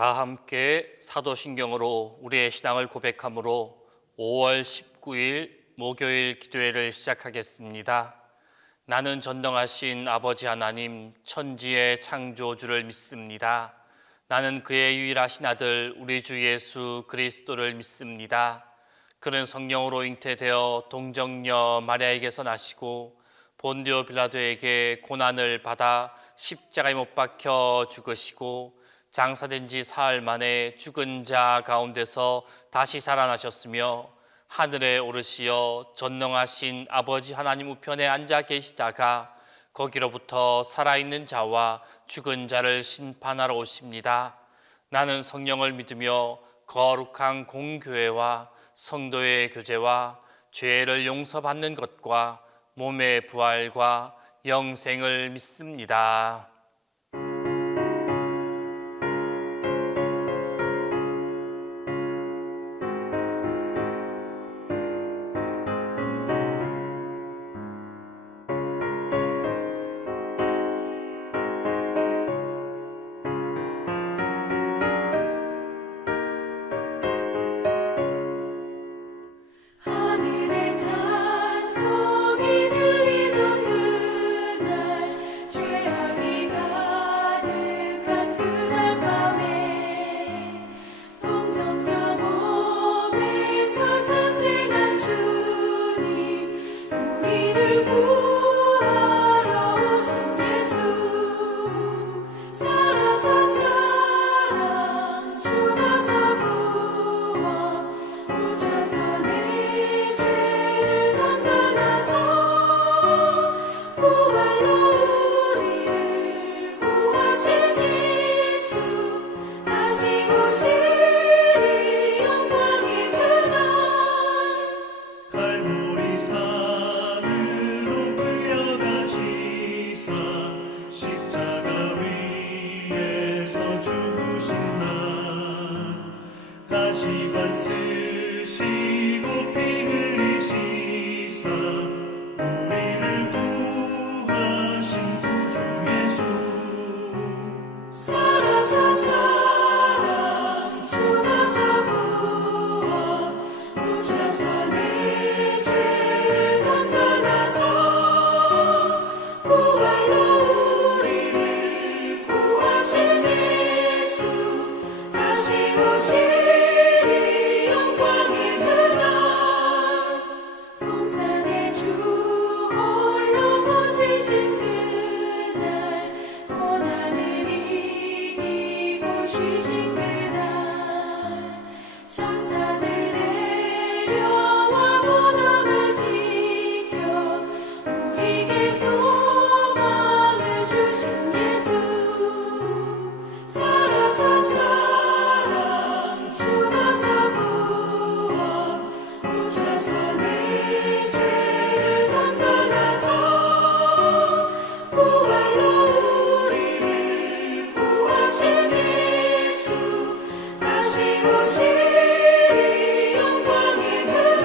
다 함께 사도신경으로 우리의 신앙을 고백함으로 5월 19일 목요일 기도회를 시작하겠습니다. 나는 전능하신 아버지 하나님 천지의 창조주를 믿습니다. 나는 그의 유일하신 아들 우리 주 예수 그리스도를 믿습니다. 그는 성령으로 잉태되어 동정녀 마리아에게서 나시고 본디오 빌라도에게 고난을 받아 십자가에 못 박혀 죽으시고 장사된 지 사흘 만에 죽은 자 가운데서 다시 살아나셨으며 하늘에 오르시어 전능하신 아버지 하나님 우편에 앉아 계시다가 거기로부터 살아있는 자와 죽은 자를 심판하러 오십니다. 나는 성령을 믿으며 거룩한 공교회와 성도의 교제와 죄를 용서받는 것과 몸의 부활과 영생을 믿습니다. 하늘의 찬송이 들리던 그날 죄악이 가득한 그날 밤에 동정녀 몸에서 탄생한 주님 우리를 구하러 오신 예수 살아서 사랑 죽어서 구원 묻혀서 내 죄를 담당하사 부활로 우리를 구하신 예수 다시 오시리 영광의 그날 갈보리 산으로 끌려가시사 십자가 위에서 죽으신 날 가시관 쓰시고 피 흘리시사 우리를 구하신 구주 예수 살아서 사랑 죽어서 구원 묻혀서 내 죄를 담당하사 부활로 우리를 구하신 예수 다시 오시리 영광의 그날 동산의 주 홀로 모지신 그날 고난을 이기고 쉬신 그날 천사들 내려와 무덤을 지켜 우리에게 소망을 주신 예수 살아서 사랑 죽어서 구원 묻혀서 내 죄를 담당하사 부활로 우리를 구하신 예수 다시 오시리 영광의 그날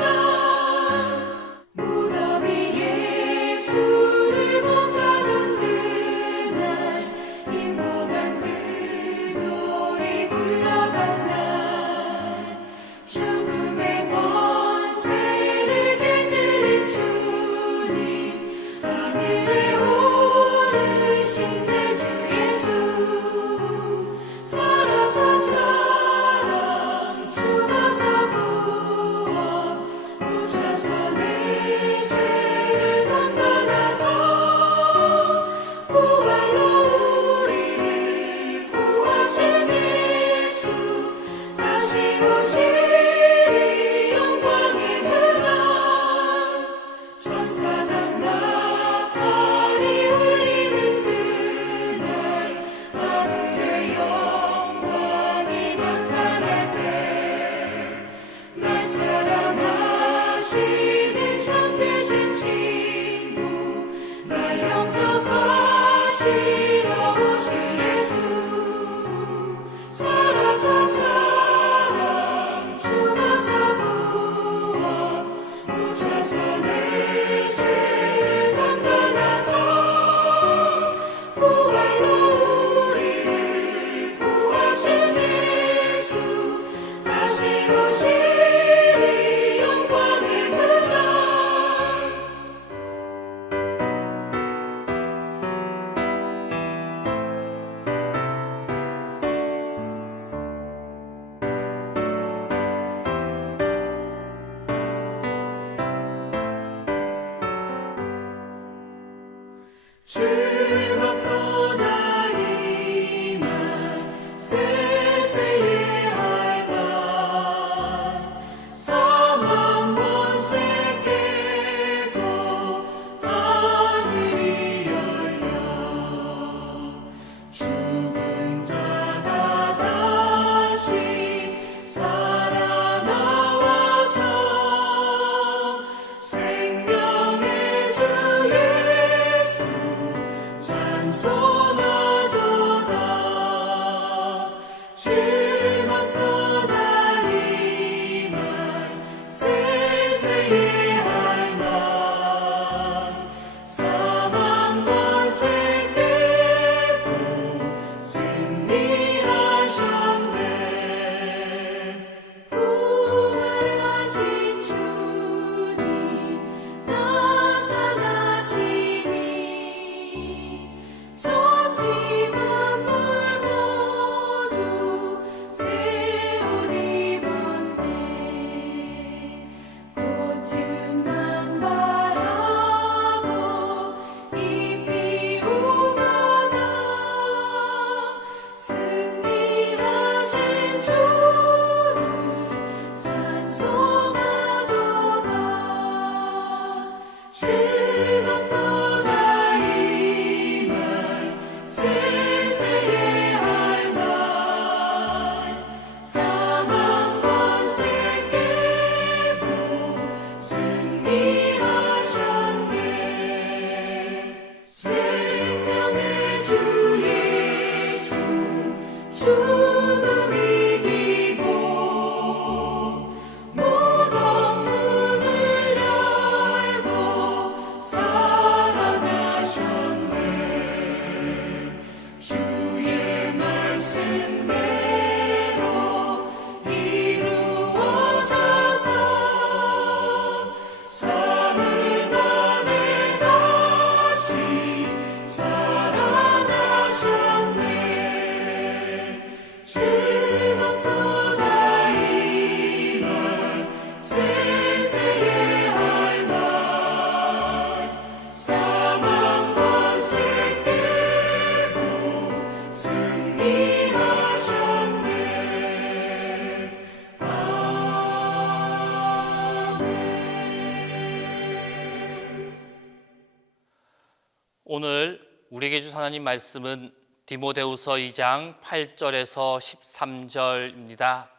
오늘 우리에게 주신 하나님 말씀은 디모데후서 2장 8절에서 13절입니다.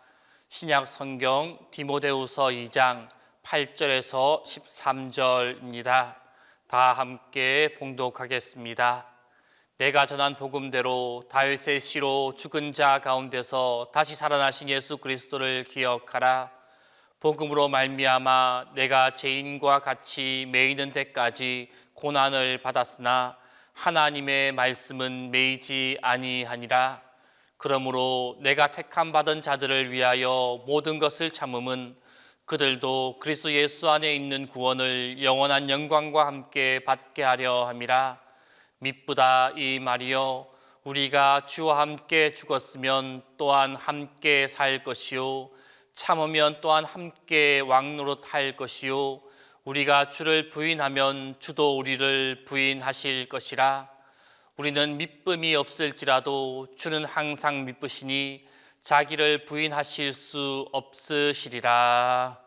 신약 성경 디모데후서 2장 8절에서 13절입니다. 다 함께 봉독하겠습니다. 내가 전한 복음대로 다윗의 씨로 죽은 자 가운데서 다시 살아나신 예수 그리스도를 기억하라. 복음으로 말미암아 내가 죄인과 같이 매이는 데까지 고난을 받았으나 하나님의 말씀은 매이지 아니하니라. 그러므로 내가 택함 받은 자들을 위하여 모든 것을 참음은 그들도 그리스도 예수 안에 있는 구원을 영원한 영광과 함께 받게 하려 함이라. 미쁘다 이 말이요, 우리가 주와 함께 죽었으면 또한 함께 살 것이요, 참으면 또한 함께 왕노릇할 것이요, 우리가 주를 부인하면 주도 우리를 부인하실 것이라. 우리는 미쁨이 없을지라도 주는 항상 미쁘시니 자기를 부인하실 수 없으시리라.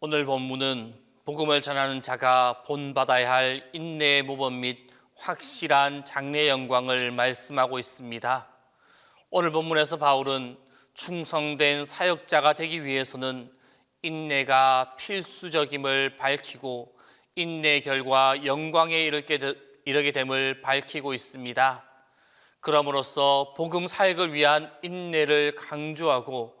오늘 본문은 복음을 전하는 자가 본받아야 할 인내의 모범 및 확실한 장래의 영광을 말씀하고 있습니다. 오늘 본문에서 바울은 충성된 사역자가 되기 위해서는 인내가 필수적임을 밝히고 인내의 결과 영광에 이르게 됨을 밝히고 있습니다. 그럼으로써 복음 사역을 위한 인내를 강조하고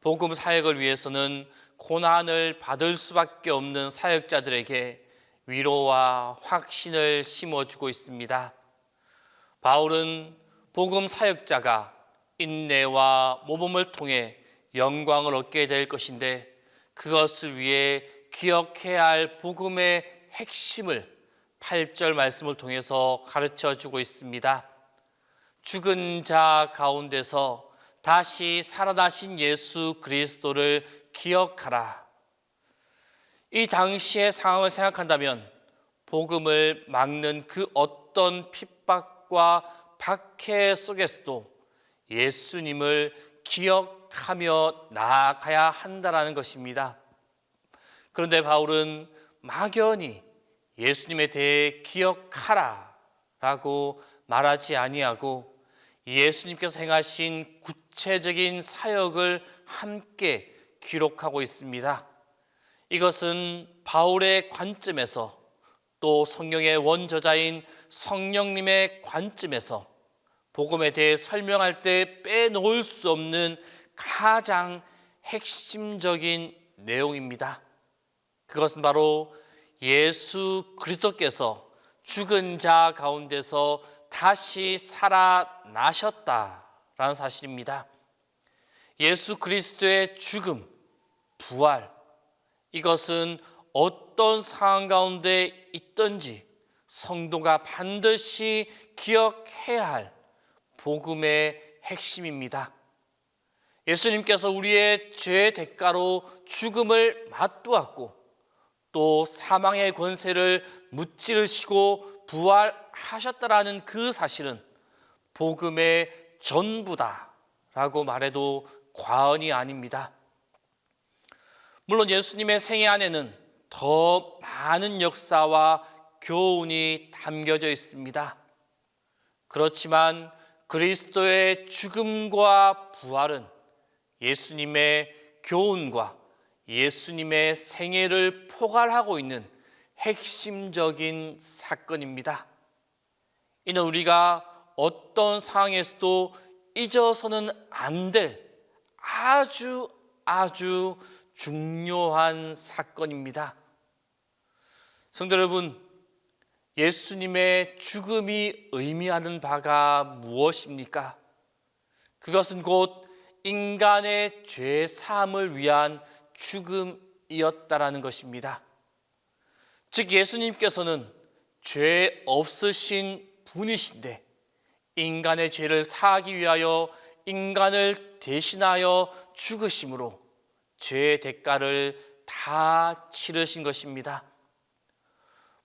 복음 사역을 위해서는 고난을 받을 수밖에 없는 사역자들에게 위로와 확신을 심어주고 있습니다. 바울은 복음 사역자가 인내와 모범을 통해 영광을 얻게 될 것인데 그것을 위해 기억해야 할 복음의 핵심을 8절 말씀을 통해서 가르쳐주고 있습니다. 죽은 자 가운데서 다시 살아나신 예수 그리스도를 기억하라. 이 당시의 상황을 생각한다면 복음을 막는 그 어떤 핍박과 박해 속에서도 예수님을 기억하며 나아가야 한다는 것입니다. 그런데 바울은 막연히 예수님에 대해 기억하라 라고 말하지 아니하고 예수님께서 행하신 구체적인 사역을 함께 기록하고 있습니다. 이것은 바울의 관점에서 또 성경의 원저자인 성령님의 관점에서 복음에 대해 설명할 때 빼놓을 수 없는 가장 핵심적인 내용입니다. 그것은 바로 예수 그리스도께서 죽은 자 가운데서 다시 살아나셨다라는 사실입니다. 예수 그리스도의 죽음, 부활, 이것은 어떤 상황 가운데 있든지 성도가 반드시 기억해야 할 복음의 핵심입니다. 예수님께서 우리의 죄의 대가로 죽음을 맛보았고 또 사망의 권세를 무찌르시고 부활하셨다라는 그 사실은 복음의 전부다라고 말해도 과언이 아닙니다. 물론 예수님의 생애 안에는 더 많은 역사와 교훈이 담겨져 있습니다. 그렇지만 그리스도의 죽음과 부활은 예수님의 교훈과 예수님의 생애를 포괄하고 있는 핵심적인 사건입니다. 이는 우리가 어떤 상황에서도 잊어서는 안 될 아주 중요한 사건입니다. 성도 여러분, 예수님의 죽음이 의미하는 바가 무엇입니까? 그것은 곧 인간의 죄 사함을 위한 죽음이었다라는 것입니다. 즉 예수님께서는 죄 없으신 분이신데 인간의 죄를 사하기 위하여 인간을 대신하여 죽으심으로 죄의 대가를 다 치르신 것입니다.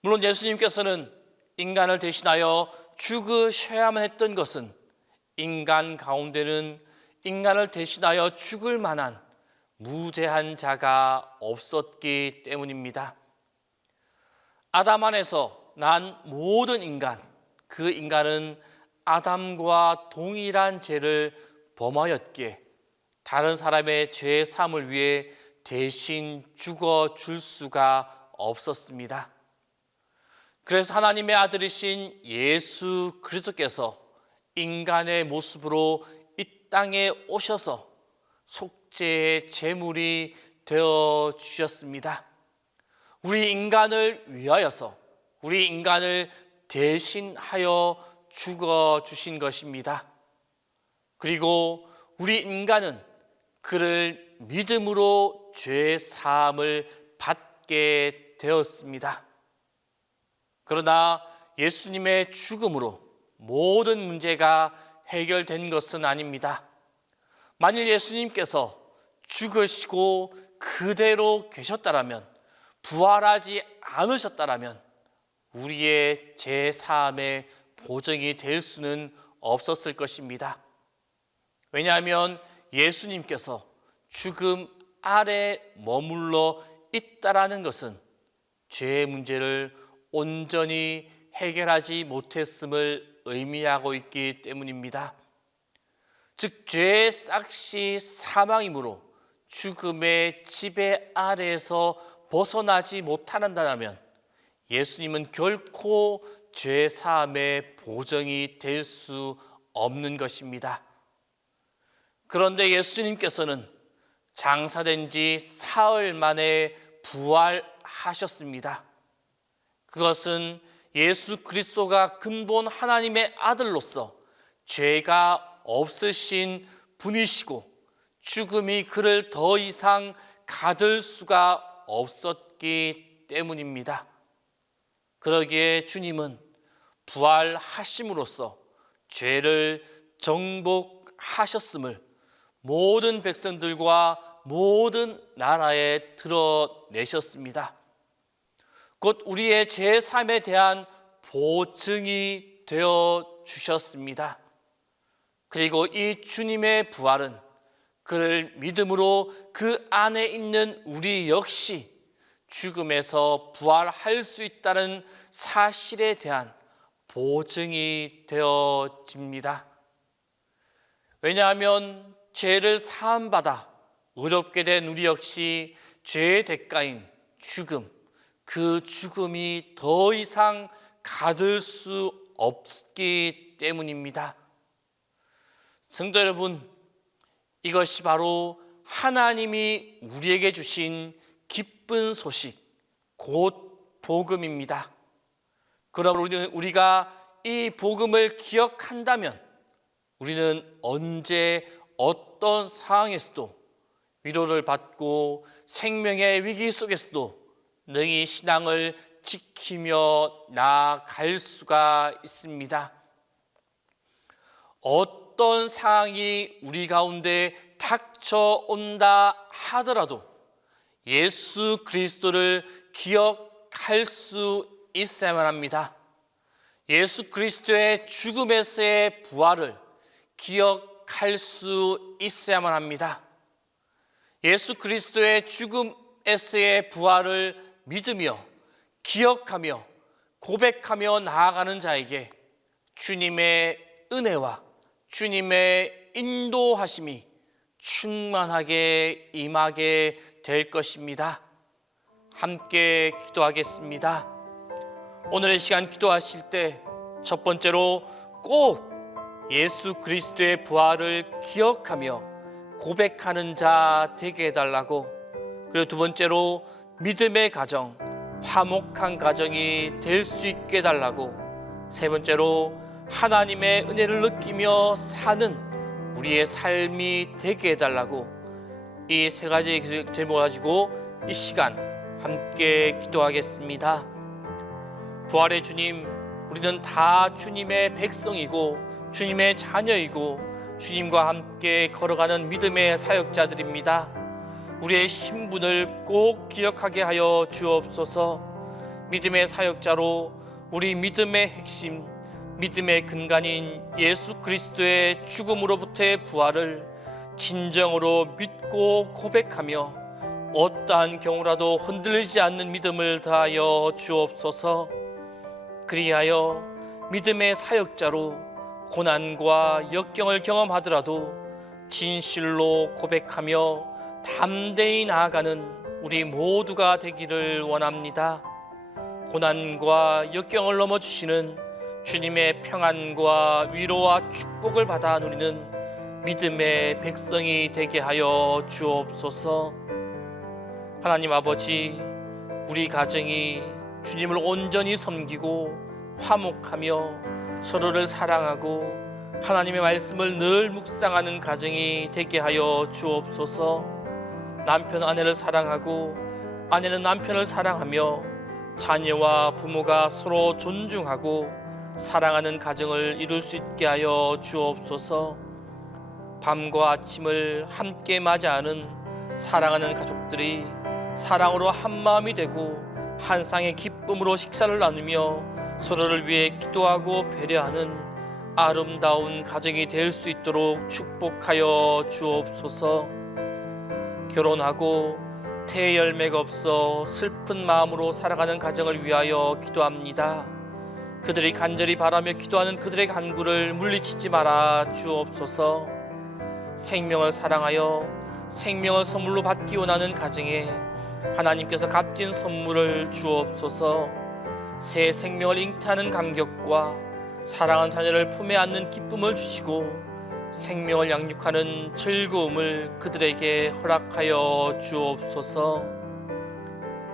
물론 예수님께서는 인간을 대신하여 죽으셔야만 했던 것은 인간 가운데는 인간을 대신하여 죽을 만한 무죄한 자가 없었기 때문입니다. 아담 안에서 난 모든 인간, 그 인간은 아담과 동일한 죄를 범하였기에 다른 사람의 죄 사함을 위해 대신 죽어 줄 수가 없었습니다. 그래서 하나님의 아들이신 예수 그리스도께서 인간의 모습으로 이 땅에 오셔서 속죄의 제물이 되어 주셨습니다. 우리 인간을 위하여서, 우리 인간을 대신하여 죽어 주신 것입니다. 그리고 우리 인간은 그를 믿음으로 죄 사함을 받게 되었습니다. 그러나 예수님의 죽음으로 모든 문제가 해결된 것은 아닙니다. 만일 예수님께서 죽으시고 그대로 계셨다라면, 부활하지 않으셨다라면 우리의 죄 사함의 보증이 될 수는 없었을 것입니다. 왜냐하면 예수님께서 죽음 아래 머물러 있다라는 것은 죄의 문제를 온전히 해결하지 못했음을 의미하고 있기 때문입니다. 즉 죄의 싹시 사망이므로 죽음의 지배 아래에서 벗어나지 못한다면 예수님은 결코 죄 사함의 보정이 될 수 없는 것입니다. 그런데 예수님께서는 장사된 지 사흘 만에 부활하셨습니다. 그것은 예수 그리스도가 근본 하나님의 아들로서 죄가 없으신 분이시고 죽음이 그를 더 이상 가둘 수가 없었기 때문입니다. 그러기에 주님은 부활하심으로써 죄를 정복하셨음을 모든 백성들과 모든 나라에 드러내셨습니다. 곧 우리의 제3에 대한 보증이 되어 주셨습니다. 그리고 이 주님의 부활은 그를 믿음으로 그 안에 있는 우리 역시 죽음에서 부활할 수 있다는 사실에 대한 보증이 되어집니다. 왜냐하면 죄를 사함받아 의롭게 된 우리 역시 죄의 대가인 죽음, 그 죽음이 더 이상 가둘 수 없기 때문입니다. 성도 여러분, 이것이 바로 하나님이 우리에게 주신 기쁜 소식, 곧 복음입니다. 그러므로 우리가 이 복음을 기억한다면 우리는 언제 어떤 상황에서도 위로를 받고 생명의 위기 속에서도 능히 신앙을 지키며 나아갈 수가 있습니다. 어떤 상황이 우리 가운데 닥쳐온다 하더라도 예수 그리스도를 기억할 수 있어야만 합니다. 예수 그리스도의 죽음에서의 부활을 기억할 수 있어야만 합니다. 예수 그리스도의 죽음에서의 부활을 믿으며 기억하며 고백하며 나아가는 자에게 주님의 은혜와 주님의 인도하심이 충만하게 임하게 될 것입니다. 함께 기도하겠습니다. 오늘의 시간 기도하실 때 첫 번째로 꼭 예수 그리스도의 부활을 기억하며 고백하는 자 되게 해달라고, 그리고 두 번째로 믿음의 가정, 화목한 가정이 될 수 있게 해달라고, 세 번째로 하나님의 은혜를 느끼며 사는 우리의 삶이 되게 해달라고, 이 세 가지 제목을 가지고 이 시간 함께 기도하겠습니다. 부활의 주님, 우리는 다 주님의 백성이고 주님의 자녀이고 주님과 함께 걸어가는 믿음의 사역자들입니다. 우리의 신분을 꼭 기억하게 하여 주옵소서. 믿음의 사역자로 우리 믿음의 핵심, 믿음의 근간인 예수 그리스도의 죽음으로부터의 부활을 진정으로 믿고 고백하며 어떠한 경우라도 흔들리지 않는 믿음을 다하여 주옵소서. 그리하여 믿음의 사역자로 고난과 역경을 경험하더라도 진실로 고백하며 담대히 나아가는 우리 모두가 되기를 원합니다. 고난과 역경을 넘어주시는 주님의 평안과 위로와 축복을 받아 누리는 믿음의 백성이 되게 하여 주옵소서. 하나님 아버지, 우리 가정이 주님을 온전히 섬기고 화목하며 서로를 사랑하고 하나님의 말씀을 늘 묵상하는 가정이 되게 하여 주옵소서. 남편 아내를 사랑하고 아내는 남편을 사랑하며 자녀와 부모가 서로 존중하고 사랑하는 가정을 이룰 수 있게 하여 주옵소서. 밤과 아침을 함께 맞이하는 사랑하는 가족들이 사랑으로 한마음이 되고 한 쌍의 기쁨으로 식사를 나누며 서로를 위해 기도하고 배려하는 아름다운 가정이 될 수 있도록 축복하여 주옵소서. 결혼하고 태의 열매가 없어 슬픈 마음으로 살아가는 가정을 위하여 기도합니다. 그들이 간절히 바라며 기도하는 그들의 간구를 물리치지 말아 주옵소서. 생명을 사랑하여 생명을 선물로 받기 원하는 가정에 하나님께서 값진 선물을 주옵소서. 새 생명을 잉태하는 감격과 사랑한 자녀를 품에 안는 기쁨을 주시고 생명을 양육하는 즐거움을 그들에게 허락하여 주옵소서.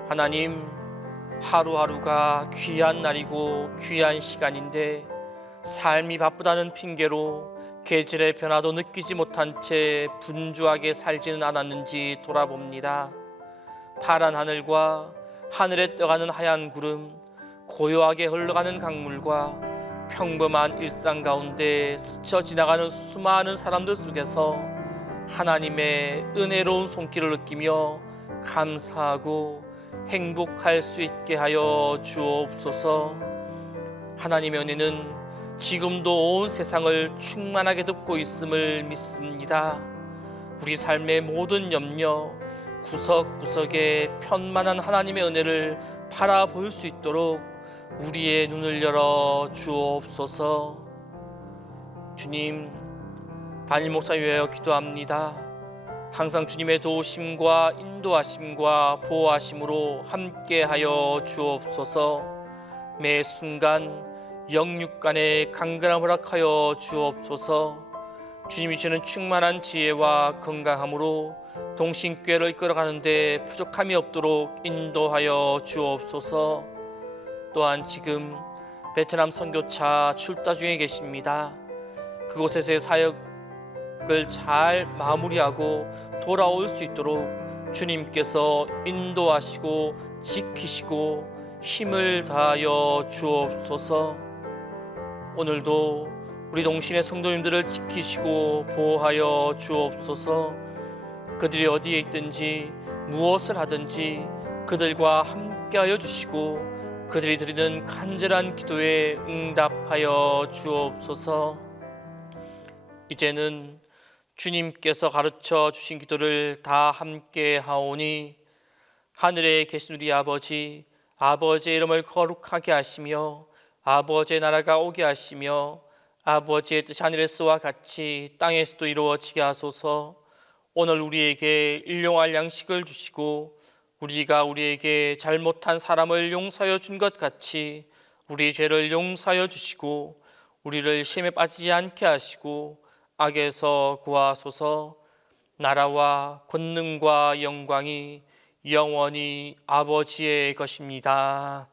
하나님, 하루하루가 귀한 날이고 귀한 시간인데 삶이 바쁘다는 핑계로 계절의 변화도 느끼지 못한 채 분주하게 살지는 않았는지 돌아봅니다. 파란 하늘과 하늘에 떠가는 하얀 구름, 고요하게 흘러가는 강물과 평범한 일상 가운데 스쳐 지나가는 수많은 사람들 속에서 하나님의 은혜로운 손길을 느끼며 감사하고 행복할 수 있게 하여 주옵소서. 하나님의 은혜는 지금도 온 세상을 충만하게 덮고 있음을 믿습니다. 우리 삶의 모든 염려, 구석구석에 편만한 하나님의 은혜를 바라볼 수 있도록 우리의 눈을 열어 주옵소서. 주님, 담임 목사 위하여 기도합니다. 항상 주님의 도우심과 인도하심과 보호하심으로 함께하여 주옵소서. 매 순간 영육간의 강건함을 허락하여 주옵소서. 주님이 주는 충만한 지혜와 건강함으로 동신교회를 이끌어가는 데 부족함이 없도록 인도하여 주옵소서. 또한 지금 베트남 선교차 출타 중에 계십니다. 그곳에서의 사역을 잘 마무리하고 돌아올 수 있도록 주님께서 인도하시고 지키시고 힘을 다하여 주옵소서. 오늘도 우리 동신의 성도님들을 지키시고 보호하여 주옵소서. 그들이 어디에 있든지 무엇을 하든지 그들과 함께하여 주시고 그들이 드리는 간절한 기도에 응답하여 주옵소서. 이제는 주님께서 가르쳐 주신 기도를 다 함께 하오니 하늘에 계신 우리 아버지, 아버지의 이름을 거룩하게 하시며 아버지의 나라가 오게 하시며 아버지의 뜻이 하늘에서와 같이 땅에서도 이루어지게 하소서. 오늘 우리에게 일용할 양식을 주시고 우리가 우리에게 잘못한 사람을 용서하여 준 것 같이 우리 죄를 용서하여 주시고 우리를 시험에 빠지지 않게 하시고 악에서 구하소서. 나라와 권능과 영광이 영원히 아버지의 것입니다.